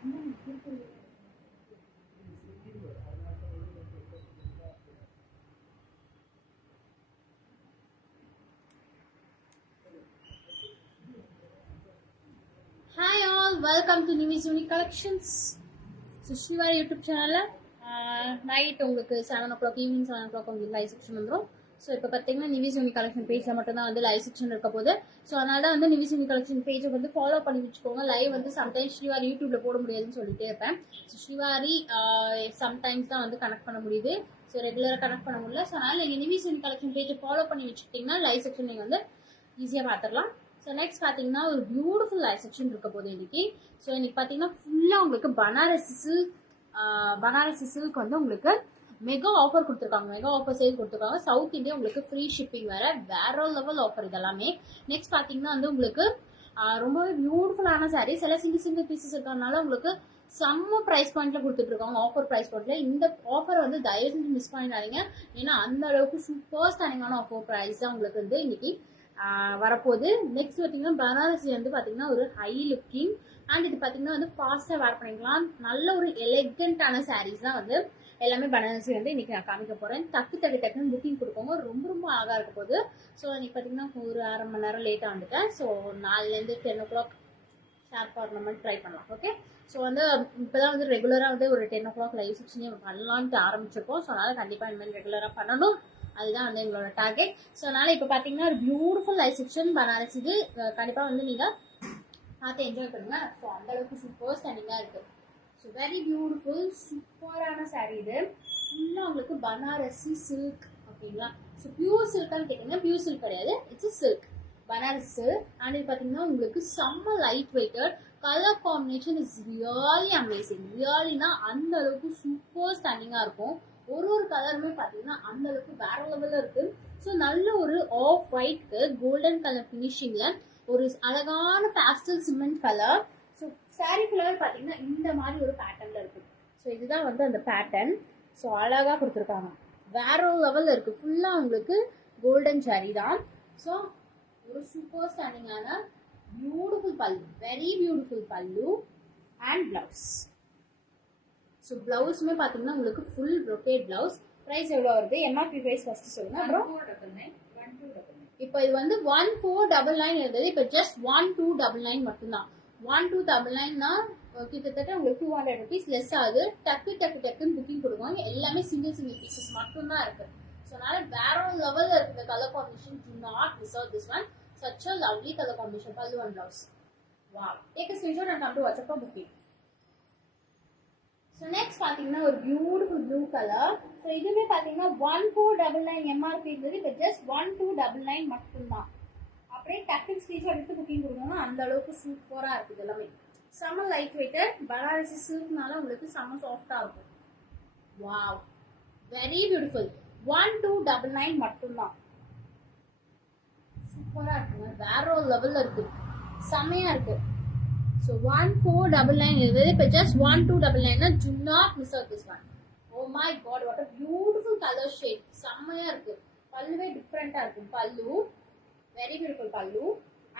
Hi all, welcome to Nivi's Unique Collections. So Shiva YouTube channel night உங்களுக்கு 7 o'clock evening 7 o'clock உங்களுக்கு live section வந்துடும். So இப்போ பார்த்தீங்கன்னா நிவிஸ் unique collection பேஜில் மட்டும்தான் வந்து லைவ் செக்ஷன் இருக்க போகுது. ஸோ அதனால தான் வந்து நிவிஸ் யூனிக் கலெக்ஷன் பேஜை வந்து ஃபாலோ பண்ணி வச்சுக்கோங்க. லைவ் வந்து சம்டைம்ஸ் ஸ்ரீவாரி யூடியூப்ல போட முடியாதுன்னு சொல்லிட்டே இருப்பேன். ஸோ ஸ்ரீவாரி சம்டைம்ஸ் தான் வந்து கனெக்ட் பண்ண முடியுது. ஸோ ரெகுலராக கனெக்ட் பண்ண முடியல. ஸோ அதனால நீங்கள் நிவிஸ் யூனிக் கலெக்ஷன் பேஜை ஃபாலோ பண்ணி வச்சுக்கிட்டிங்கன்னா லைவ் செக்ஷன் நீங்கள் வந்து ஈஸியாக பார்த்துடலாம். ஸோ நெக்ஸ்ட் பார்த்தீங்கன்னா ஒரு பியூட்டிஃபுல் லைவ் செக்ஷன் இருக்க போகுது இன்னைக்கு. ஸோ இன்னைக்கு பார்த்தீங்கன்னா ஃபுல்லாக உங்களுக்கு பனாரசி சில்க் வந்து உங்களுக்கு மெகா ஆஃபர் கொடுத்துருக்காங்க. மெகா ஆஃபர் சேல் கொடுத்துருக்காங்க. சவுத் இந்தியா உங்களுக்கு ஃப்ரீ ஷிப்பிங் வேற லெவல் ஆஃபர் இதெல்லாமே. நெக்ஸ்ட் பார்த்தீங்கன்னா வந்து உங்களுக்கு ரொம்பவே பியூட்டிஃபுல்லான சாரீஸ் எல்லாம் சிங்கிள் பீசஸ் இருக்கிறதுனால உங்களுக்கு செம்ம ப்ரைஸ் பாயிண்ட்ல கொடுத்துட்டு இருக்காங்க. ஆஃபர் ப்ரைஸ் பாயிண்ட்ல இந்த ஆஃபர் வந்து தயவு செஞ்சு மிஸ் பண்ணிடாதீங்க. ஏன்னா அந்த அளவுக்கு சூப்பர் ஸ்டாண்டிங்கான ஆஃபர் ப்ரைஸ் தான் உங்களுக்கு வந்து இன்னைக்கு வரப்போகுது. நெக்ஸ்ட் பார்த்தீங்கன்னா பனாரசி வந்து பார்த்தீங்கன்னா ஒரு ஹை லுக்கிங் அண்ட் இது பார்த்தீங்கன்னா வந்து ஃபாஸ்ட்டாக வேர் பண்ணிக்கலாம். நல்ல ஒரு எலெகண்டான சாரீஸ் தான் வந்து எல்லாமே பனாரசி வந்து இன்னைக்கு நான் காமிக்க போகிறேன். டக்குன்னு புக்கிங் கொடுக்கோங்க. ரொம்ப அழகாக இருக்க போகுது. ஸோ இன்னைக்கு பார்த்தீங்கன்னா ஒரு 1/2 மணி நேரம் லேட்டாக வந்துட்டேன். ஸோ 4லேருந்து 10 o'clock ஷார்ப்பாக வர மாதிரி ட்ரை பண்ணலாம். ஓகே. ஸோ வந்து இப்போதான் வந்து ரெகுலராக வந்து ஒரு 10 o'clock லைவ் செக்ஷனே பண்ணலான்ட்டு ஆரம்பிச்சிருக்கோம். ஸோ அதனால் கண்டிப்பாக இனிமேல் ரெகுலராக பண்ணணும். அதுதான் வந்து எங்களோட டார்கெட். ஸோ அதனால் இப்போ பார்த்தீங்கன்னா ஒரு பியூட்டிஃபுல் லைவ் செக்ஷன் பனாரசி இது கண்டிப்பாக வந்து நீங்கள் பார்த்து என்ஜாய் பண்ணுங்க. ஸோ அந்த அளவுக்கு சூப்பர் ஸ்டாண்டிங்காக இருக்குது. ஸோ வெரி பியூட்டிஃபுல் சூப்பரான சாரீ இது. ஃபுல்லாக உங்களுக்கு பனாரசி சில்க் ஓகேங்களா. ஸோ பியூர் சில்கான்னு கேட்டிங்கன்னா பியூர் சில்க் கிடையாது, it's silk Banaras silk. And இது பார்த்தீங்கன்னா உங்களுக்கு செம்ம light weighted. Colour combination is really amazing. ரியலினா அந்த அளவுக்கு சூப்பர் ஸ்டாண்டிங்காக இருக்கும். ஒரு கலருமே பார்த்தீங்கன்னா அந்த அளவுக்கு வேற லெவலில் இருக்கு. ஸோ நல்ல ஒரு ஆஃப் ஒயிட்க்கு கோல்டன் கலர் ஃபினிஷிங்ல ஒரு அழகான pastel cement colour. So sari ஃபுல்லாகவே பார்த்தீங்கன்னா இந்த மாதிரி ஒரு பேட்டர்ன்ல இருக்கு. ஸோ இதுதான் வந்து அந்த பேட்டர்ன். ஸோ அழகாக கொடுத்துருக்காங்க. வேற லெவலில் இருக்கு. ஃபுல்லாக உங்களுக்கு கோல்டன் சாரீ தான். ஸோ ஒரு சூப்பர் ஸ்டாண்டிங்கான பியூட்டிஃபுல் பல்லு, வெரி பியூட்டிஃபுல் பல்லு அண்ட் பிளவுஸ். ஸோ பிளவுஸுமே பார்த்தீங்கன்னா உங்களுக்கு ஃபுல் brocade பிளவுஸ். ப்ரைஸ் எவ்வளோ வருது? எம்ஆர்பி ப்ரைஸ் ஃபர்ஸ்ட் சொல்லுங்க. அப்புறம் இப்போ இது வந்து 1499 இருந்தது. இப்போ ஜஸ்ட் 1299 மட்டும்தான். 1299னா கிட்டத்தட்ட உங்களுக்கு 200 rupees லெஸ் ஆகுது. டக்குன்னு புக்கிங் கொடுக்குவாங்க. எல்லாமே சிங்கிள் பீசஸ் மட்டும்தான் இருக்கு. ஸோ அதனால வேற லெவலில் இருக்கு colour combination. Do not miss out this one. Such a lovely colour combination. Pallu and blouse. Wow. Take a screenshot and come to WhatsApp for booking. So next பார்த்தீங்கன்னா ஒரு beautiful blue colour. So இதுவுமே பார்த்தீங்கன்னா 1499 MRP இருந்தது. இப்போ just 1299 மட்டும்தான். அப்படியே டக்குன்னு screenshot எடுத்து புக்கிங் கொடுக்கணும். அந்த அளவுக்கு சூப்பராக இருக்குது எல்லாமே. செம்ம லைட் வெயிட்டட் பனாரசி சில்க்னால உங்களுக்கு செம்ம சாஃப்டாக இருக்கும். Wow, very beautiful. 1299 மட்டும்தான். சூப்பராக இருக்குங்க. வேற ஒரு லெவலில் இருக்கு. செம்மையாக இருக்கு. So 1499 is it? But just 1299. Do not miss out this one. Oh my god, what a beautiful color shade. செம்மையா இருக்கு. பல்லுவே டிஃப்ரெண்டா இருக்கும். பல்லு வெரி பியூட்டிஃபுல் பல்லு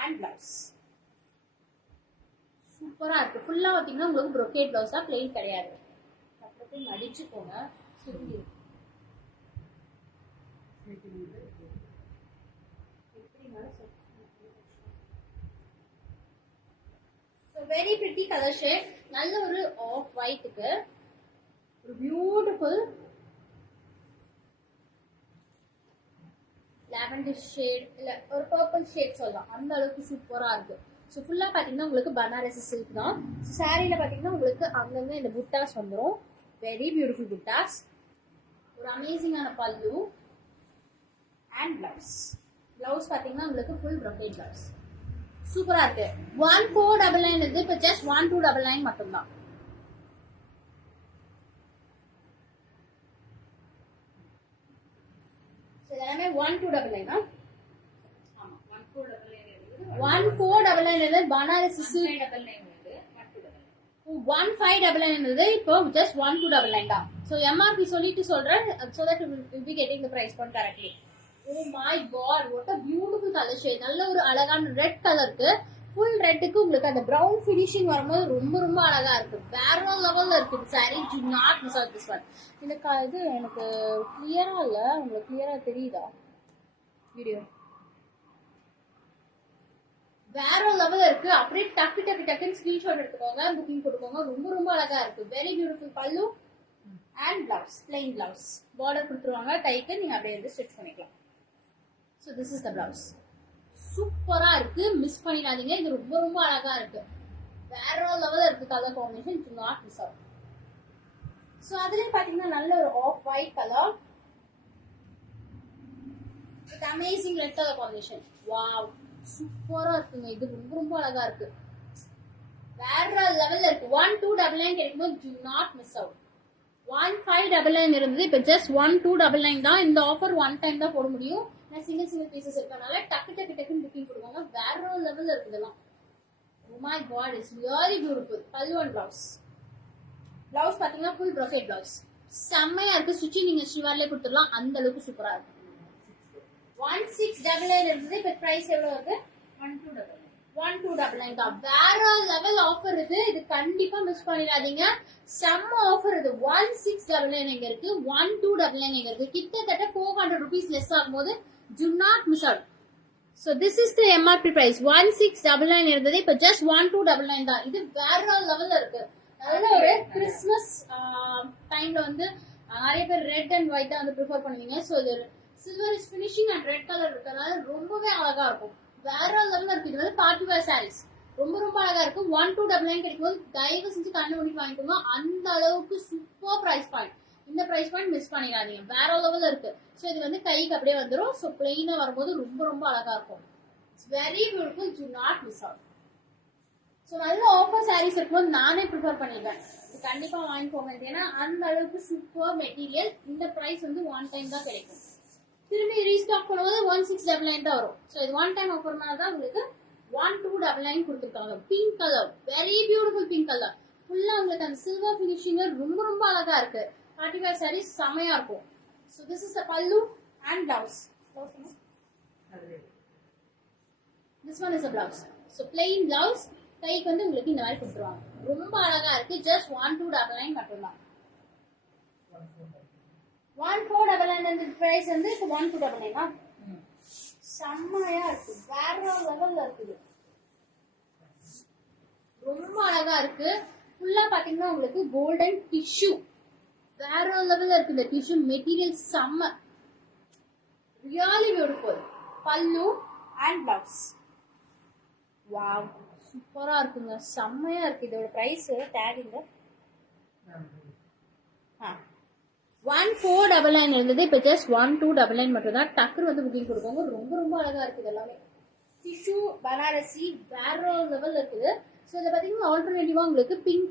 அண்ட் பிளவுஸ் சூப்பரா இருக்கு. ஃபுல்லா பாத்தீங்கன்னா உங்களுக்கு brocade பிளவுஸ் தான், பிளெயின் கிடையாது. அப்படியே மடிச்சுக்கோங்க. சுருங்கி வெரி பிரிட்டி கலர் ஷேட். நல்ல ஒரு ஆஃப் ஒயிட்டுக்கு ஒரு பியூட்டிஃபுல் லாவெண்டர் ஷேட் இல்ல ஒரு பர்பிள் ஷேட் சொல்லலாம். அந்த அளவுக்கு சூப்பரா இருக்கு. ஸோ ஃபுல்லா பாத்தீங்கன்னா உங்களுக்கு பனாரசி சில்க் தான். சாரீல பாத்தீங்கன்னா உங்களுக்கு அங்கங்க இந்த புட்டாஸ் வந்துடும். வெரி பியூட்டிஃபுல் புட்டாஸ். ஒரு அமேசிங்கான பல்லு அண்ட் பிளவுஸ். பிளவுஸ் பாத்தீங்கன்னா உங்களுக்கு ஃபுல் brocade பிளவுஸ். சூப்பரா இருக்கு. 1499 இருக்கு. இப்போ ஜஸ்ட் 1299 மட்டும்தான். எல்லாமே 1299. ஆமா 1499 பனாரசி சில்க் 1599 இப்போ ஜஸ்ட் 1299 தான். ஸோ எம்ஆர்பி சொல்லிட்டு சொல்றேன். so that you will be getting the price point correctly. Oh my god, what a beautiful color shade. நல்ல ஒரு அழகான ரெட் கலருக்கு ஃபுல் ரெட்டுக்கு உங்களுக்கு அந்த ப்ரௌன் ஃபினிஷிங் வரும்போது ரொம்ப ரொம்ப அழகா இருக்கு. வேற லெவல்ல இருக்கு sorry. To not miss out this one. இந்த இது எனக்கு கிளியரா இல்ல, உங்களுக்கு கிளியரா தெரியுதா வீடியோ? வேற லெவல்ல இருக்கு. அப்படியே டக்கு டக்கு டக்குன்னு ஸ்கிரீன்ஷாட் எடுத்துக்கோங்க, புக்கிங் கொடுக்கோங்க. ரொம்ப ரொம்ப அழகா இருக்கு. வெரி பியூட்டிஃபுல் பல்லு and blouse, plain blouse. Border கொடுத்துருவாங்க, டைக்கு நீங்க அப்படியே வந்து ஸ்டிச் பண்ணிக்கலாம். So this is the blouse. சூப்பரா இருக்கு, மிஸ் பண்ணிடாதீங்க. இது ரொம்ப ரொம்ப அழகா இருக்கு. வேற லெவல்ல இருக்கு colour combination. Do not miss out. So அதுலயும் பாத்தீங்கன்னா நல்ல ஒரு off white colour with amazing red colour combination. Wow, சூப்பரா இருக்குங்க. இது ரொம்ப ரொம்ப அழகா இருக்கு. வேற லெவல்ல இருக்கு. 1299 கிடைக்கும்போது டு நாட் மிஸ் அவுட். 1599 இருந்தது, இப்ப ஜஸ்ட் 1299 தான். இந்த ஆஃபர் ஒன் டைம் தான் போட முடியும். நான் சிங்கிள் பீசஸ் இருக்கனால டக்கு டக்கு டக்குன்னு புக்கிங் கொடுப்பாங்க. வேற லெவல்ல இருக்கு இதெல்லாம். Oh my god, it's really beautiful. பல்லு அண்ட் பிளவுஸ். பிளவுஸ் பாத்தீங்கன்னா ஃபுல் ப்ரொஃபைல் பிளவுஸ். செம்மையா இருக்கு. ஸ்டிச்சிங் நீங்க ஸ்ரீவார்லயே கொடுத்துடலாம், அந்த அளவுக்கு சூப்பரா இருக்கு. 1699 இருந்தது, இப்ப பிரைஸ் எவ்வளவு இருக்கு? 1299 தான். வேற லெவல் ஆஃபர் இது. இது கண்டிப்பா மிஸ் பண்ணிடாதீங்க. செம்ம ஆஃபர் இது. 1699 எங்க இருக்கு, 1299 எங்க இருக்கு. கிட்டத்தட்ட 400 rupees லெஸ் ஆகும்போது do not miss out. So this is the MRP price. 1699 இருந்தது, இப்ப just 1299 தான். இது வேற லெவல்ல இருக்கு. நல்ல ஒரு கிறிஸ்மஸ் டைம்ல வந்து நிறைய பேர் ரெட் அண்ட் ஒயிட் வந்து ப்ரிஃபர் பண்ணுவீங்க. ஸோ இது silver finishing and red colour இருக்கிறதுனால ரொம்பவே அழகா இருக்கும். வேற லெவல்ல இருக்கு. இது வந்து பார்ட்டி வேர் சாரீஸ். ரொம்ப ரொம்ப அழகா இருக்கு. 1299 கிடைக்கும்போது தயவு செஞ்சு கண்ணு பண்ணி வாங்கிக்கோங்க. அந்த அளவுக்கு சூப்பர் பிரைஸ் பாயிண்ட். இந்த பிரைஸ் பாயிண்ட் மிஸ் பண்ணிடாதீங்க. வேற லெவல்ல இருக்கு. ஸோ இது வந்து கைக்கு அப்படியே வந்துடும். ஸோ பிளெயினா வரும்போது ரொம்ப ரொம்ப அழகா இருக்கும். It's very beautiful. To not miss out. So நல்ல ஆஃபர் சாரீஸ் இருக்கும்போது நானே ப்ரிஃபர் பண்ணிடுவேன். இது கண்டிப்பா வாங்கிக்கோங்க. ஏன்னா அந்த அளவுக்கு சூப்பர் மெட்டீரியல். இந்த பிரைஸ் வந்து ஒன் டைம் தான் கிடைக்கும். திரும்பி ரீஸ்டாக் பண்ணும்போது 1699 தான் வரும். ஸோ இது ஒன் டைம் ஆஃபர்னால தான் உங்களுக்கு 1299 கொடுத்துருக்காங்க. Pink colour, very beautiful pink colour. ஃபுல்லா உங்களுக்கு அந்த சில்வர் ஃபினிஷிங் ரொம்ப ரொம்ப அழகா இருக்கு. பார்ட்டி வேர் சாரீஸ் செமையா இருக்கும். So this is the pallu and blouse. This one is the blouse. So plain blouse. கைக்கு வந்து உங்களுக்கு இந்த மாதிரி கொடுத்துருவாங்க. ரொம்ப அழகா இருக்கு. ஜஸ்ட் 1299 மட்டும்தான். 1499 பிரைஸ் வந்து இப்போ 1299 தான். செம்மையா இருக்கு. வேற லெவல்ல இருக்குது. ரொம்ப அழகா இருக்கு. ஃபுல்லா பாத்தீங்கன்னா உங்களுக்கு கோல்டன் டிஷ்யூ. வேற லெவல்ல இருக்கு. இந்த டிஷ்யூ மெட்டீரியல் செம்ம. Really beautiful. பல்லு அண்ட் பிளவுஸ். வாவ், சூப்பரா இருக்குங்க. செம்மையா இருக்கு. இதோட பிரைஸ் டேகிங்க 1499 இருந்தது, இப்ப ஜஸ்ட் 1299 மட்டும் தான். டக்குனு வந்து புக்கிங் கொடுக்கோங்க. ரொம்ப ரொம்ப அழகா இருக்குது. எல்லாமே டிஷ்யூ பனாரசி வேற லெவல்ல இருக்குது. ஸோ இதை பார்த்தீங்கன்னா ஆல்டர்னேட்டிவா உங்களுக்கு pink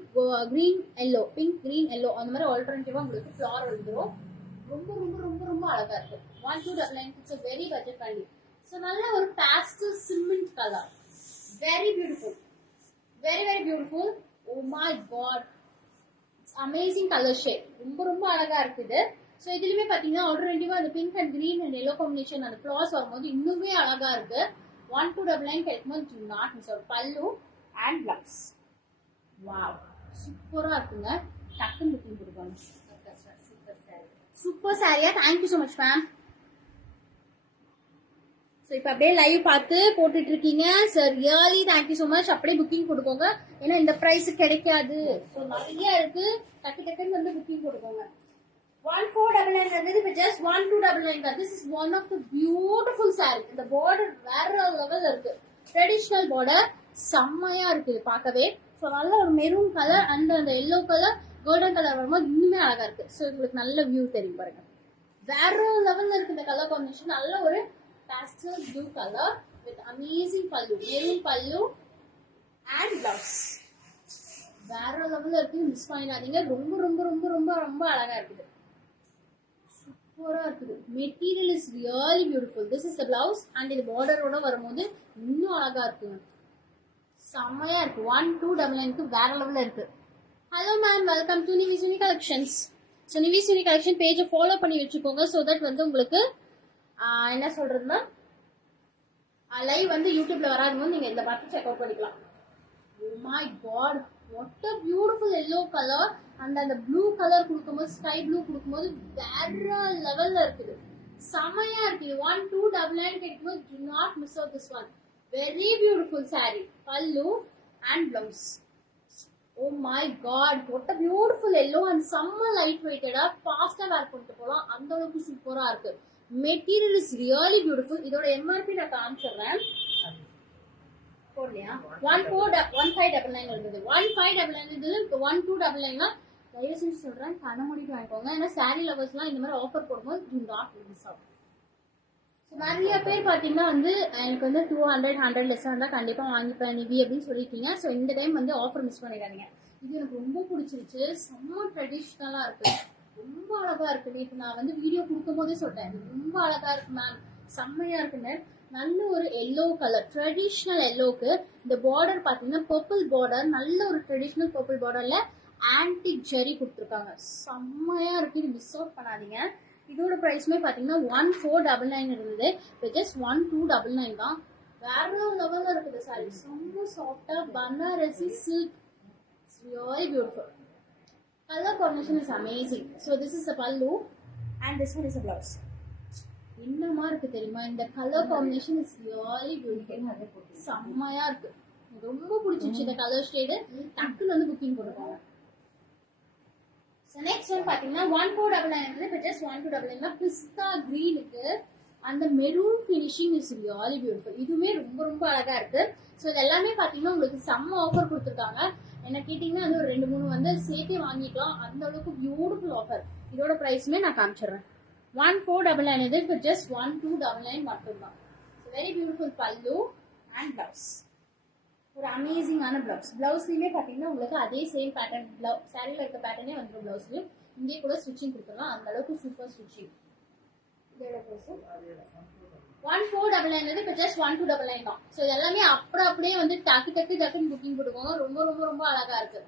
green yellow, pink green yellow அந்த மாதிரி ஆல்டர்னேட்டிவா உங்களுக்கு ஃபிளார் வந்துடும். ரொம்ப ரொம்ப ரொம்ப ரொம்ப அழகா இருக்கு. 1299 it's a very budget friendly. So நல்ல ஒரு pastel cement colour. Very beautiful, very very beautiful. Oh my God, it's amazing colour shade. ரொம்ப ரொம்ப அழகா இருக்குது. ஸோ இதுலயுமே பாத்தீங்கன்னா ஆல்டர்னேட்டிவா அந்த pink and green and yellow combination அந்த ஃபிளார்ஸ் வரும்போது இன்னுமே அழகா இருக்கு. 1299 கிடைக்கும்போது do not miss out. Pallu and blouse. Wow, சூப்பரா இருக்குங்க. டக்குன்னு புக்கிங் கொடுப்பாங்க. சூப்பர் சாரியா. Thank you so much ma'am. So இப்போ அப்படியே லைவ் பார்த்து போட்டுட்டு இருக்கீங்க sir. Really thank you so much. அப்படியே புக்கிங் கொடுக்கோங்க. ஏன்னா இந்த ப்ரைஸ் கிடைக்காது. ஸோ நிறைய இருக்கு. டக்கு டக்குன்னு வந்து புக்கிங் கொடுக்கோங்க. 1499 இருந்தது, இப்போ ஜஸ்ட் 1299 தான். This is one of the beautiful sari. இந்த பார்டர் வேற லெவல் இருக்கு. ட்ரெடிஷ்னல் பார்டர் செம்மையா இருக்கு பார்க்கவே. ஸோ நல்ல ஒரு மெரூன் கலர் அண்ட் அந்த எல்லோ கலர் கோல்டன் கலர் வரும்போது இன்னுமே அழகா இருக்கு. ஸோ உங்களுக்கு நல்ல வியூ தெரியும் பாருங்க. வேற லெவல்ல இருக்கு இந்த கலர் காம்பினேஷன். நல்ல ஒரு pastel blue color with amazing pallu, maroon pallu and blouse. வேற லெவல்ல இருக்கு. மிஸ் பண்ணிடாதீங்க. ரொம்ப ரொம்ப ரொம்ப ரொம்ப ரொம்ப அழகா இருக்குது. சூப்பரா இருக்குது. Material is really beautiful. This is the blouse and இது பார்டரோட வரும்போது இன்னும் அழகா இருக்குங்க. செம்மையா இருக்கு. 1299 வேற லெவல்ல இருக்கு. Hello ma'am, welcome to Nivi Suni collections. So Nivi Suni collection பேஜை ஃபாலோ பண்ணி வச்சுக்கோங்க. ஸோ தட் வந்து உங்களுக்கு என்ன சொல்றதுன்னா லைவ் வந்து யூடியூப்ல வராதுன்னு நீங்க இந்த பார்த்து செக் அவுட் பண்ணிக்கலாம். Oh my god, what a beautiful yellow color. அந்த ப்ளூ கலர் கொடுக்கும்போது, ஸ்கை ப்ளூ கொடுக்கும்போது வேற லெவல்ல இருக்குது. செமையா இருக்கு. 1299 கிடைக்கும்போது do not miss out this one. Very beautiful saree. Pallu and blouse. Oh my god, what a beautiful yellow and summer light weighted. ஃபாஸ்டா வேர் பண்ணிட்டு போலாம். அந்த அளவுக்கு சூப்பரா இருக்கு. Material is really beautiful. இதோட எம்ஆர்பி நான் காமிச்சிடுறேன். போடலையா? 1599 இருந்தது. 1599 இது 1299 தயவு செஞ்சு சொல்றேன் கண்ண மூடிட்டு வாங்கிக்கோங்க. ஏன்னா சாரி லவர்ஸ்லாம் இந்த மாதிரி ஆஃபர் போடும்போது do not miss out. நிறைய பேர் பாத்தீங்கன்னா வந்து எனக்கு வந்து 200 லெஸ் இருந்தா கண்டிப்பா வாங்கிப்பேன் நிவி அப்படின்னு சொல்லிட்டீங்க. ஸோ இந்த டைம் வந்து ஆஃபர் மிஸ் பண்ணிடாதீங்க. இது எனக்கு ரொம்ப பிடிச்சிருச்சு. செம்ம ட்ரெடிஷ்னலா இருக்கு. ரொம்ப அழகா இருக்கு. நேற்று நான் வந்து வீடியோ கொடுக்கும் போதே சொல்லிட்டேன் ரொம்ப அழகா இருக்கு மேம், செம்மையா இருக்குன்னு. நல்ல ஒரு எல்லோ கலர், ட்ரெடிஷ்னல் எல்லோக்கு இந்த பார்டர் பாத்தீங்கன்னா பர்பிள் பார்டர், நல்ல ஒரு ட்ரெடிஷ்னல் பர்பிள் பார்டர்ல ஆன்டிக் ஜெரி கொடுத்துருக்காங்க. செம்மையா இருக்கு. இது மிஸ் அவுட் பண்ணாதீங்க. இதோட ப்ரைஸுமே பார்த்தீங்கன்னா 1499 இருந்தது. இப்போ ஜஸ்ட் 1299 தான். வேற லெவலில் இருக்குது சாரி. ரொம்ப சாஃப்டாக Banarasi silk. It's really beautiful. Colour combination is amazing. So this is the pallu and this one is a blouse. என்னமா இருக்கு தெரியுமா? இந்த colour combination is really beautiful. செம்மையா இருக்கு. ரொம்ப பிடிச்சிச்சு இந்த கலர் ஷேடு. டக்குன்னு வந்து புக்கிங் போட்டுருக்காங்க. ஸோ நெக்ஸ்ட் ஒன் பார்த்தீங்கன்னா 1499 வந்து இப்போ ஜஸ்ட் 1299 பிஸ்தா க்ரீனுக்கு அந்த maroon finishing is really beautiful. இதுவுமே ரொம்ப ரொம்ப அழகா இருக்கு. ஸோ இது எல்லாமே பார்த்தீங்கன்னா உங்களுக்கு செம்ம ஆஃபர் கொடுத்துருக்காங்க. என்ன கேட்டிங்கன்னா வந்து ஒரு 2-3 வந்து சேர்த்தே வாங்கிக்கலாம். அந்த அளவுக்கு பியூட்டிஃபுல் ஆஃபர். இதோட ப்ரைஸுமே நான் காமிச்சிடுறேன். 1499 இது இப்போ ஜஸ்ட் 1299 மட்டும்தான். ஸோ வெரி பியூட்டிஃபுல் பல்லு அண்ட் பிளவுஸ். ஒரு அமேசிங்கான பிளவுஸ். பிளவுஸ்லயுமே பாத்தீங்கன்னா உங்களுக்கு அதே சேம் பேட்டர்ன், சாரியில இருக்க பேட்டர்னே வந்துடும். பிளவுஸ்லயும் இங்கே கூட ஸ்டிச்சிங் கொடுத்துடலாம். அந்த அளவுக்கு சூப்பர் ஸ்டிச்சிங். 1499 இப்போ ஜஸ்ட் 1299 தான். ஸோ இது எல்லாமே அப்படியே வந்து டக்குன்னு புக்கிங் போட்டுக்கோங்க. ரொம்ப ரொம்ப ரொம்ப அழகா இருக்கு.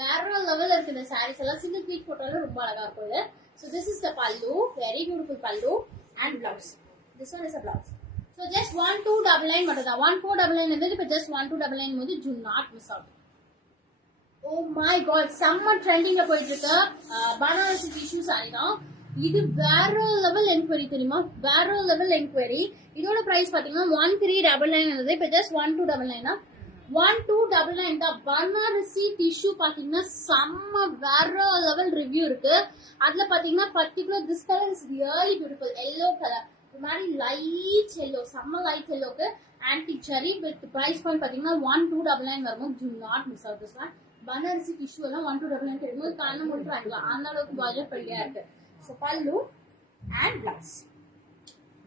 வேற லெவல்ல இருக்கு இந்த சாரீஸ் எல்லாம். சிங்கிள் பீட் போட்டாலும் ரொம்ப அழகா இருக்கும் இது. ஸோ திஸ் இஸ் த பல்லு, வெரி பியூட்டிஃபுல் பல்லு and blouse. This one is a blouse. So just 1299 மட்டும்தான். 1499 இருந்தது இப்போ just 1299 போது do not miss out. Oh my god, செம்ம ட்ரெண்டிங்ல போயிட்டு இருக்க பனாரசி டிஷ்யூ சாரி தான். இது வேற லெவல் என்கொயரி தெரியுமா? வேற லெவல் என்கொயரி. இதோட பிரைஸ் பாத்தீங்கன்னா 1399 இருந்தது. இப்போ just 1299 தான். 1299 தான். பனாரசி டிஷ்யூ பாத்தீங்கன்னா செம்ம வேற லெவல் ரிவ்யூ இருக்கு. அதுல பாத்தீங்கன்னா particular this colour is really beautiful. Yellow colour இது மாதிரி லைட் எல்லோ, செம்ம லைட் எல்லோக்கு antique zari with price point பாத்தீங்கன்னா 1299 வரும்போது do not miss out this one. Banarasi tissue எல்லாம் 1299 கிடைக்கும்போது கண்ணை மூடிட்டு வாங்கிக்கலாம். அந்த அளவுக்கு பட்ஜெட் ஃப்ரெண்ட்லியா இருக்கு. So pallu and blouse.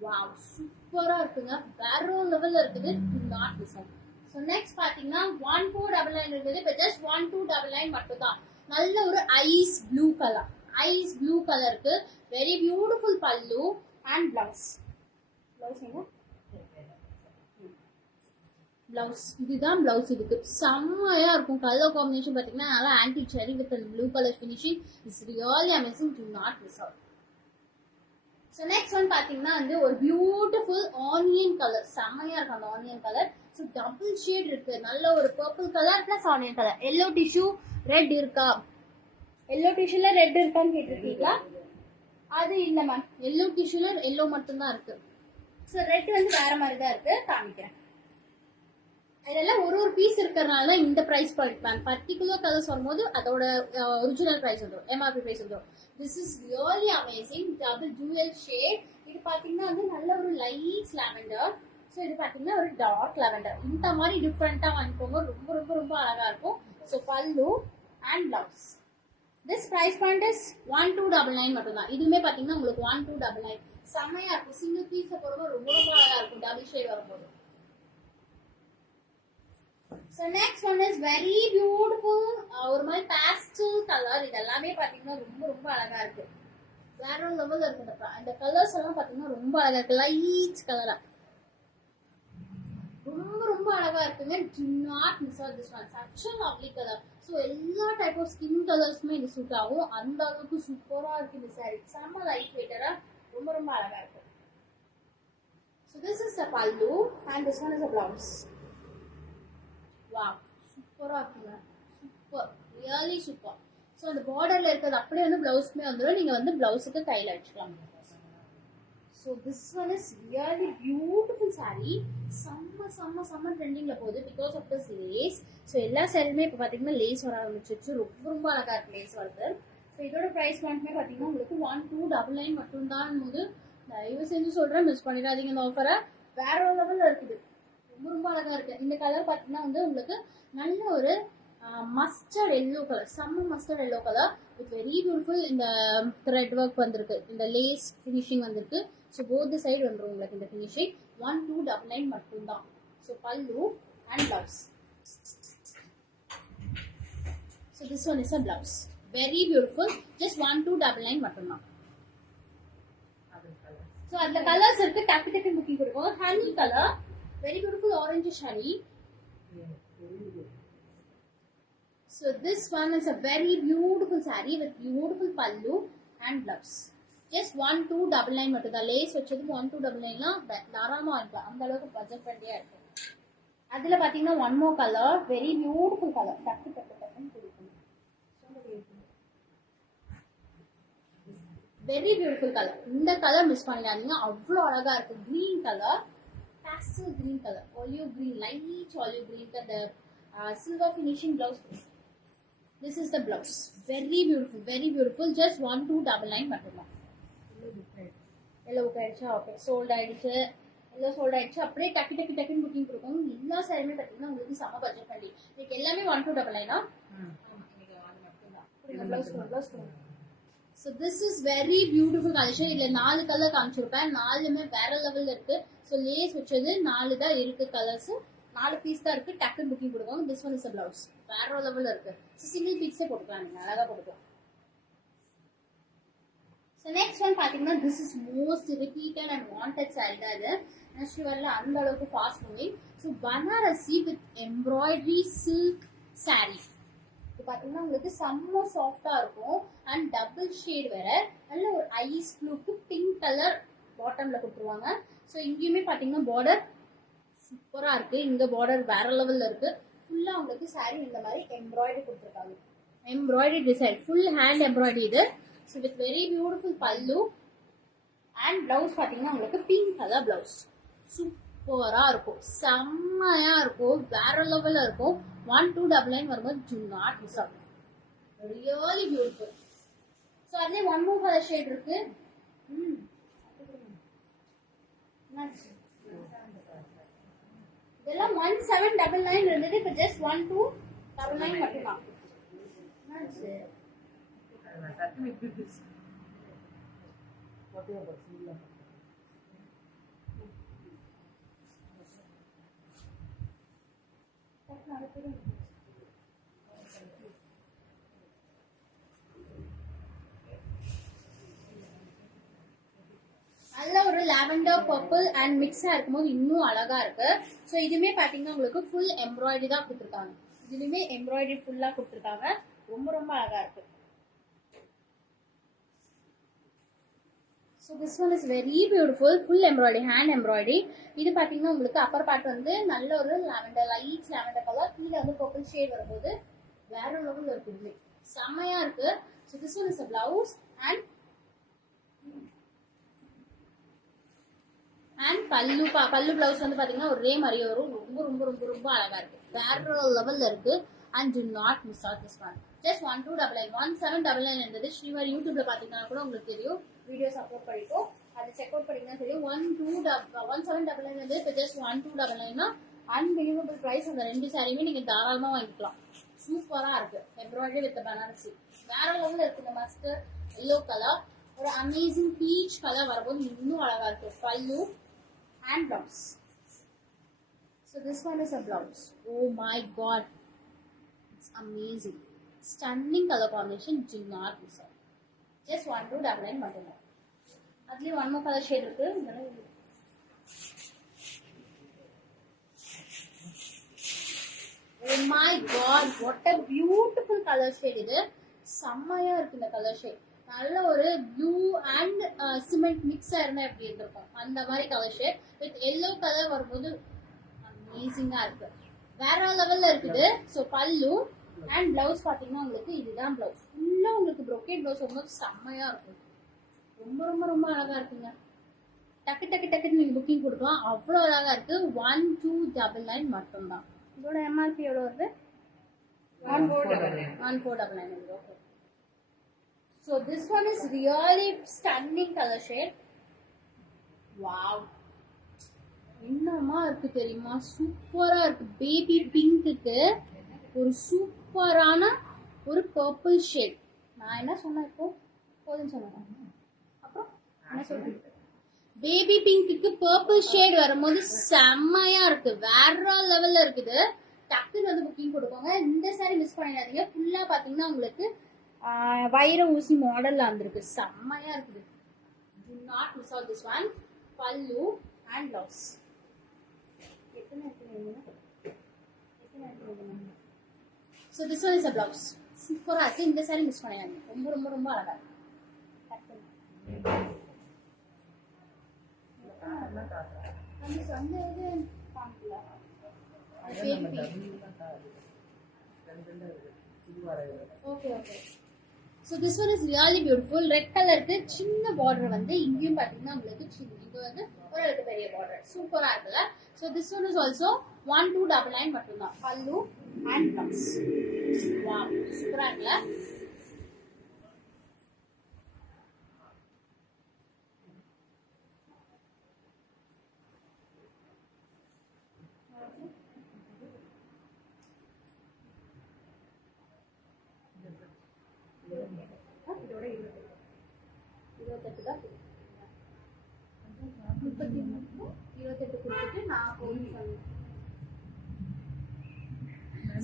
Wow, சூப்பரா இருக்குங்க. வேற லெவல்ல இருக்குது. do not miss out. So next பாத்தீங்கன்னா 1499 இருக்குது. இப்போ ஜஸ்ட் 1299 மட்டும் தான். நல்ல ஒரு ice blue colour, ice blue கலருக்கு very beautiful pallu and blouse. Blouse இதுதான் பிளவுஸ். இதுக்கு செம்மையா இருக்கும். கலர் காம்பினேஷன் பாத்தீங்கன்னா நல்லா antique zari with blue colour finishing is really amazing. do not miss out. So next one பாத்தீங்கன்னா வந்து ஒரு பியூட்டிஃபுல் ஆனியன் கலர். செம்மையா இருக்கும் அந்த onion colour. So double shade இருக்கு. நல்ல ஒரு purple colour plus onion colour. Yellow tissue red இருக்கா? எல்லோ டிஷ்யூல ரெட் இருக்கான்னு கேட்டிருக்கீங்களா? அது இல்ல மேம், எல்லோ டிஷ்யூல எல்லோ மட்டும்தான் இருக்கு. ஸோ ரெட் வந்து வேற மாதிரி தான் இருக்கு. காமிக்கிறேன். இதெல்லாம் ஒரு பீஸ் இருக்கிறதுனால தான் இந்த price point ma'am. Particular colours வரும்போது அதோட ஒரிஜினல் பிரைஸ் வந்துடும், எம்ஆர்பி பிரைஸ் வந்துடும். This is really amazing. Double jewel shade. இது பாத்தீங்கன்னா வந்து நல்ல ஒரு லைட் லாவெண்டர். ஸோ இது பாத்தீங்கன்னா ஒரு டார்க் லாவெண்டர். இந்த மாதிரி டிஃப்ரெண்டா வாங்கிக்கோங்க. ரொம்ப ரொம்ப ரொம்ப அழகா இருக்கும். So pallu and blouse. This price point is 1299 மட்டும்தான். இதுவுமே பாத்தீங்கன்னா உங்களுக்கு 1299. செம்மையா இருக்கும். சிங்கிள் பீஸ் போடும்போது ரொம்ப ரொம்ப அழகா இருக்கும் டபுள் ஷேட் வரும்போது. So next one is very beautiful. ஒரு மாதிரி pastel color. இது எல்லாமே பாத்தீங்கன்னா ரொம்ப ரொம்ப அழகா இருக்கு. வேற லெவல்ல இருக்கு. அந்த கலர்ஸ் எல்லாம் பாத்தீங்கன்னா ரொம்ப அழகா இருக்கு. லைட் கலரா ரொம்ப ரொம்ப அழகா இருக்குங்க. do not miss out this one. such a lovely color. So எல்லா டைப் ஆஃப் ஸ்கின் கலர்ஸ்மே இது சூட் ஆகும். அந்த அளவுக்கு சூப்பரா இருக்கு இந்த சாரி. செம்ம லைட் வெயிட்டரா ரொம்ப ரொம்ப அழகா இருக்கு. So this is the pallu and this one is the blouse. Wow, super இருக்குங்க. Super, really super. So அந்த borderல இருக்கிறது அப்படியே வந்து ப்ளவுஸ்மே வந்துடும். நீங்க வந்து ப்ளவுஸுக்கு கையில அடிச்சுக்கலாம். So this one is really beautiful saree. செம்ம ட்ரெண்டிங்ல போகுது because of this lace. So எல்லா சாரியுமே இப்போ பாத்தீங்கன்னா லேஸ் வர ஆரம்பிச்சிருச்சு. ரொம்ப அழகா இருக்கு லேஸ் வருது. ஸோ இதோட ப்ரைஸ் பாயிண்ட்மே பார்த்தீங்கன்னா உங்களுக்கு 1299 மட்டும்தான் போது தயவு செஞ்சு சொல்கிறேன், மிஸ் பண்ணிடாதீங்க இந்த ஆஃபரை. வேற ஒரு லெவலில் இருக்குது. ரொம்ப அழகாக இருக்குது. இந்த கலர் பார்த்தீங்கன்னா வந்து உங்களுக்கு நல்ல ஒரு மஸ்டர்ட் எல்லோ கலர், செம்ம mustard yellow colour with very beautiful. இந்த த்ரெட் ஒர்க் வந்திருக்கு, இந்த லேஸ் ஃபினிஷிங் வந்திருக்கு. ஸோ போத் சைடு வந்துடும் உங்களுக்கு இந்த ஃபினிஷிங். 1299 மட்டும்தான். So pallu and blouse. So this one is a blouse. Very beautiful. Just 1299 மட்டும்தான். So அந்த கலர்ஸ் இருக்கு. டக்கு புக்கிங் கொடுப்போம். Honey colour, very beautiful orange honey. So this one is a very beautiful saree with beautiful pallu and blouse. Just 1299 மட்டும்தான். Lace வச்சது 1299லாம் தாராளமா இருக்கலாம். அந்த அளவுக்கு பட்ஜெட் ஃப்ரெண்ட்லியா இருக்கு. அதுல பாத்தீங்கன்னா one more colour, very beautiful colour. டக்கு கொடுக்கணும். Very beautiful colour. இந்த கலர் மிஸ் பண்ணிடாதீங்க, அவ்வளோ அழகா இருக்கு. Green colour, pastel green colour, olive green, light olive green. அந்த silver finishing blouse. This is the blouse. Very beautiful. Just 1299 மட்டும்தான். Yellow book ஆயிடுச்சா? ஓகே, சோல்ட் ஆயிடுச்சு. எல்லாம் சோல்ட் ஆயிடுச்சு. அப்படியே டக்குன்னு புக்கிங் கொடுக்கும். எல்லா சாரியுமே பார்த்தீங்கன்னா உங்களுக்கு செம பட்ஜெட் பண்ணி இன்னைக்கு எல்லாமே 1299. Blouse. So this is very beautiful collection. இதுல 4 கலர் காமிச்சிருப்பேன். 4மே வேற லெவல்ல இருக்கு. ஸோ லேஸ் வச்சது 4 தான் இருக்கு. கலர்ஸ் 4 பீஸ் தான் இருக்கு. டக்குன்னு புக்கிங் கொடுக்கும். This one is a blouse. வேற லெவல்ல இருக்கு. சிங்கிள் பீஸே போட்டுக்கலாம், நீங்க அழகா போட்டுக்கலாம். ஸோ நெக்ஸ்ட் ஒன் பாத்தீங்கன்னா this is most repeated and wanted saree தான் இது. நெக்ஸ்ட் வரல அந்த அளவுக்கு fast moving. So Banarasi with embroidery silk saree. இப்போ பார்த்தீங்கன்னா உங்களுக்கு செம்ம சாஃப்டா இருக்கும். அண்ட் டபுள் ஷேட் வேற. நல்ல ஒரு ஐஸ் ப்ளூக்கு பிங்க் கலர் பாட்டம்ல கொடுத்துருவாங்க. ஸோ இங்கேயுமே பார்த்தீங்கன்னா பார்டர் சூப்பரா இருக்கு. இங்க பார்டர் வேற லெவல்ல இருக்கு. ஃபுல்லா உங்களுக்கு சாரி இந்த மாதிரி எம்ப்ராய்டரி கொடுத்துருக்காங்க. Embroidery design, full hand embroidery இது. ஸோ வித் வெரி பியூட்டிஃபுல் பல்லு அண்ட் பிளவுஸ் பார்த்தீங்கன்னா உங்களுக்கு பிங்க் கலர் பிளவுஸ். சூப்பரா இருக்கும், செம்மையா இருக்கும், வேற லெவல்ல இருக்கும். 1299 வரும்போது do not miss out. Really beautiful. So அதுல one more color shade இருக்கு. இதெல்லாம் 1799 இருந்தது. இப்போ just 1299 மட்டும்தான். நல்ல ஒரு லாவெண்டர் பர்பிள் அண்ட் மிக்ஸா இருக்கும்போது இன்னும் அழகா இருக்கு. ஸோ இதுவுமே பாத்தீங்கன்னா உங்களுக்கு ஃபுல் எம்ப்ராய்டரி தான் கொடுத்துருக்காங்க. இதுலயுமே எம்ப்ராய்டரி ஃபுல்லா கொடுத்துருக்காங்க. ரொம்ப அழகா இருக்கு. So this one is very beautiful. Full embroidery, hand embroidery. இது பாத்தீங்கன்னா உங்களுக்கு அப்பர் பார்ட் வந்து நல்ல ஒரு லாவெண்டர், லைட் லாவெண்டர் கலர். கீழே வந்து பர்பிள் ஷேட் வரும்போது வேற லெவல்ல இருக்கு. இதுவே செம்மையா இருக்கு. So this one is a blouse and பல்லு பிளவுஸ் வந்து பாத்தீங்கன்னா ஒரே மாதிரியே வரும். ரொம்ப அழகா இருக்கு. வேற லெவல்ல இருக்கு. And do not miss out this one. Just 1299. 1799 இருந்தது. ஸ்ரீவாரி யூடியூப்ல பாத்தீங்கன்னா கூட உங்களுக்கு தெரியும், வீடியோஸ் அப்லோட் பண்ணிட்டோம். அதை செக் அவுட் பண்ணீங்கன்னா தெரியும். 1799 வந்து இப்போ ஜஸ்ட் 1299 அன்பிலிவபிள் பிரைஸ். அந்த 2 சாரியுமே நீங்க தாராளமா வாங்கிக்கலாம். சூப்பரா இருக்கு. எம்ப்ராய்டரி வித் பனாரசி வேற லெவல்ல இருக்கு. இந்த மஸ்டர் எல்லோ கலர் ஒரு அமேசிங் பீச் கலர் வரும்போது இன்னும் அழகா இருக்கு. பல்லு and blouse. So this one is a blouse. Oh my god, it's amazing. Stunning color combination. Do not miss out. Just 1299 மட்டும்தான். அதுலயும் one more color shade இருக்கு. Oh my god, what a beautiful color shade. இது செம்மையா இருக்கு இந்த colour shade. நல்ல ஒரு blue and cement mix இருந்தா எப்படி இருந்திருக்கும் அந்த மாதிரி colour shade with yellow colour வரும்போது அமேசிங்கா இருக்கு, வேற லெவல்ல இருக்குது. ஸோ பல்லு அண்ட் பிளவுஸ் பாத்தீங்கன்னா உங்களுக்கு இதுதான் பிளவுஸ். ஃபுல்லா உங்களுக்கு ப்ரோக்கேட் பிளவுஸ் வரும்போது செம்மையா இருக்கும், ரொம்ப ரொம்ப ரொம்ப அழகா இருக்குங்க. டக்கு டக்கு டக்குன்னு நீங்க புக்கிங் கொடுக்கலாம், அவ்வளோ அழகா இருக்கு. 1299 மட்டும்தான். இதோட எம்ஆர்பி எவ்வளோ வருது? 1499. Okay. So this one is really stunning color shade. Wow. என்னமா இருக்கு தெரியுமா, சூப்பரா இருக்கு. பேபி பிங்க்குக்கு ஒரு சூப்பரான ஒரு பர்பிள் ஷேட். நான் என்ன சொன்னேன் இப்போ போதுன்னு சொன்னேன், அப்புறம் என்ன சொல்றேன்? பேபி பிங்க்குக்கு பர்பிள் ஷேட் வரும்போது செம்மையா இருக்கு, வேற லெவல்ல இருக்குது. டக்குன்னு வந்து புக்கிங் கொடுப்பாங்க. இந்த சாரி மிஸ் பண்ணிடாதீங்க. ஃபுல்லா பாத்தீங்கன்னா உங்களுக்கு வைர ஊசி மாடல்ல வந்திருக்கு, செம்மையா இருக்குது. Do not miss out this one. பல்லு and blouse. So this one is a blouse. சூப்பரா இருக்கு. இந்த சாரி மிஸ் பண்ணிடாதீங்க, ரொம்ப ரொம்ப ரொம்ப அழகா இருக்கு. Okay, okay. So this one is really beautiful. Red color க்கு சின்ன border வந்து இங்கேயும் பாத்தீங்கன்னா உங்களுக்கு சின்ன, இங்க வந்து ஒரு பெரிய border, சூப்பரா இருக்குல்ல. So this one is also 1299 மட்டும்தான். பல்லு and blouse. Wow, சூப்பரா இருக்குல்ல.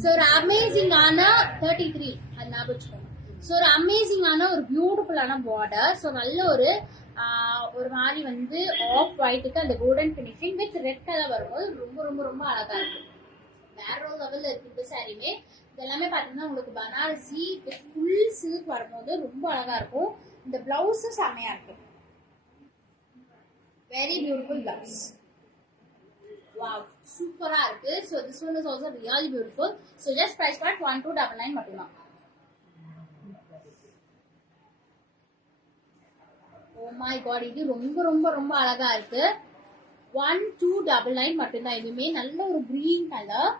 So ஒரு அமேசிங்கான 33 அது ஞாபகம் வச்சுக்கோங்க. ஸோ ஒரு அமேசிங்கான ஒரு பியூட்டிஃபுல்லான பார்டர். ஸோ நல்ல ஒரு மாதிரி வந்து ஆஃப் ஒயிட்டுக்கு அந்த golden finishing with red colour வரும்போது ரொம்ப ரொம்ப ரொம்ப அழகா இருக்கு, வேற ஒரு லெவல்ல இருக்கு. இந்த சாரியுமே இதெல்லாமே பாத்தீங்கன்னா உங்களுக்கு பனாரசி வித் ஃபுல் சில்க் வரும்போது ரொம்ப அழகா இருக்கும். இந்த பிளவுஸ் செம்மையா இருக்கு, வெரி பியூட்டிஃபுல் பிளவுஸ். வாவ், சூப்பரா இருக்கு. So this one is also really beautiful. So just price part 1299 மட்டும்தான். Oh my god, இது ரொம்ப ரொம்ப ரொம்ப அழகா இருக்கு. 1299 மட்டும்தான். இதுவுமே நல்ல ஒரு கிரீன் கலர்,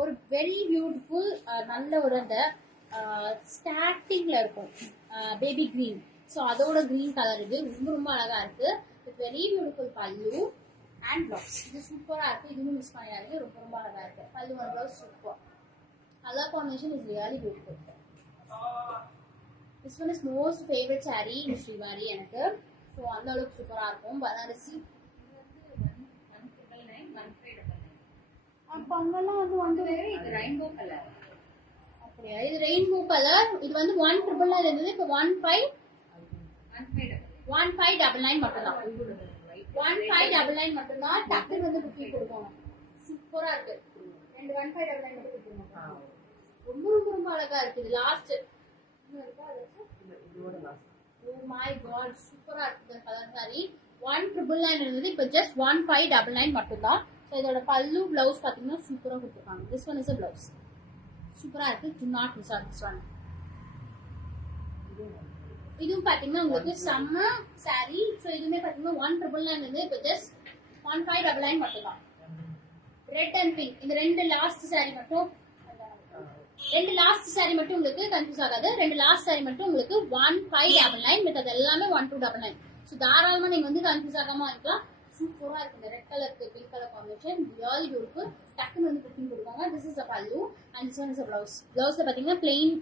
ஒரு வெரி பியூட்டிஃபுல், நல்ல ஒரு அந்த ஸ்டார்டிங்ல இருக்கும் பேபி கிரீன். ஸோ அதோட கிரீன் கலர் இது ரொம்ப ரொம்ப அழகா இருக்கு. வெரி பியூட்டிஃபுல் பல்லு அண்ட் பிளவுஸ். இது சூப்பரா இருக்கு, இதுவும் மிஸ் பண்ணிடாதீங்க, ரொம்ப ரொம்ப அழகா இருக்கு. பல்லு and blouse super, colour combination is really beautiful. This one is most favourite sorry இந்த ஸ்ரீவாரி எனக்கு. ஸோ அந்த அளவுக்கு சூப்பரா இருக்கும். பனாரசி அப்போ அங்கெல்லாம் வந்து இது ரெயின்போ கலர். அப்படியா, இது ரெயின்போ கலர். இது வந்து 1,999 இருந்தது, இப்போ 1599 மட்டும்தான். 1599 மட்டும்தான். டக்குனு வந்து புக்கிங் கொடுப்பாங்க, சூப்பரா இருக்கு. 1599 மட்டும் கொடுத்துருவாங்க, ரொம்ப ரொம்ப ரொம்ப அழகா இருக்கு. இது லாஸ்ட். ஓ மை காட், சூப்பரா இருக்கு கலர் சாரி. 1999 இருந்தது, இப்போ ஜஸ்ட் 1599 மட்டும்தான். ஸோ இதோட பல்லு பிளவுஸ் பாத்தீங்கன்னா சூப்பரா கொடுத்துருக்காங்க. This one is a blouse, சூப்பரா இருக்கு. Do not miss out this one. இதுவும் பாத்தீங்கன்னா உங்களுக்கு செம்ம சாரி. ஸோ இதுவுமே பாத்தீங்கன்னா 1999 இருந்து இப்போ ஜஸ்ட் 1599 மட்டும்தான். ரெட் அண்ட் பிங்க், இந்த ரெண்டு லாஸ்ட் சாரி மட்டும் உங்களுக்கு கன்ஃபியூஸ் ஆகாது. ரெண்டு லாஸ்ட் சாரி மட்டும் உங்களுக்கு 1599, மற்றது எல்லாமே 1299. ஸோ தாராளமா நீங்க வந்து கன்ஃபியூஸ் ஆகாம இருக்கலாம். சூப்பரா இருக்கு. இந்த ரெட் கலருக்கு pink colour combination really beautiful. டக்குன்னு வந்து புக்கிங் கொடுப்பாங்க. This is a pallu and this one is a blouse. பிளவுஸ்ல பாத்தீங்கன்னா plain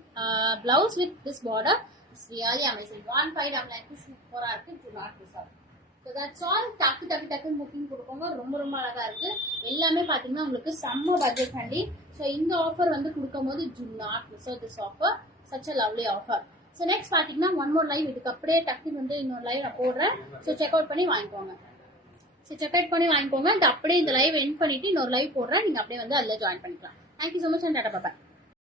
blouse with this border. It's really amazing. 1599 சூப்பரா இருக்கு. Do not miss out. So that's all. டக்கு booking கொடுப்பாங்க, ரொம்ப ரொம்ப அழகா இருக்கு. எல்லாமே பாத்தீங்கன்னா உங்களுக்கு செம்ம பட்ஜெட் ஃப்ரெண்ட்லி. ஸோ இந்த ஆஃபர் வந்து கொடுக்கும் போது do not miss out this offer. Such a lovely offer. So next பாத்தீங்கன்னா ஒன் மோர் லைவ். இதுக்கு அப்படியே டக்குன்னு வந்து இன்னொரு லைவ் நான் போடுறேன். ஸோ செக் அவுட் பண்ணி வாங்கிக்கோங்க. இந்த அப்படியே இந்த லைவ் எண்ட் பண்ணிட்டு இன்னொரு லைவ் போடுறேன். நீங்க அப்படியே வந்து அதில் ஜாயின் பண்ணிக்கலாம். Thank you so much and Tata bye.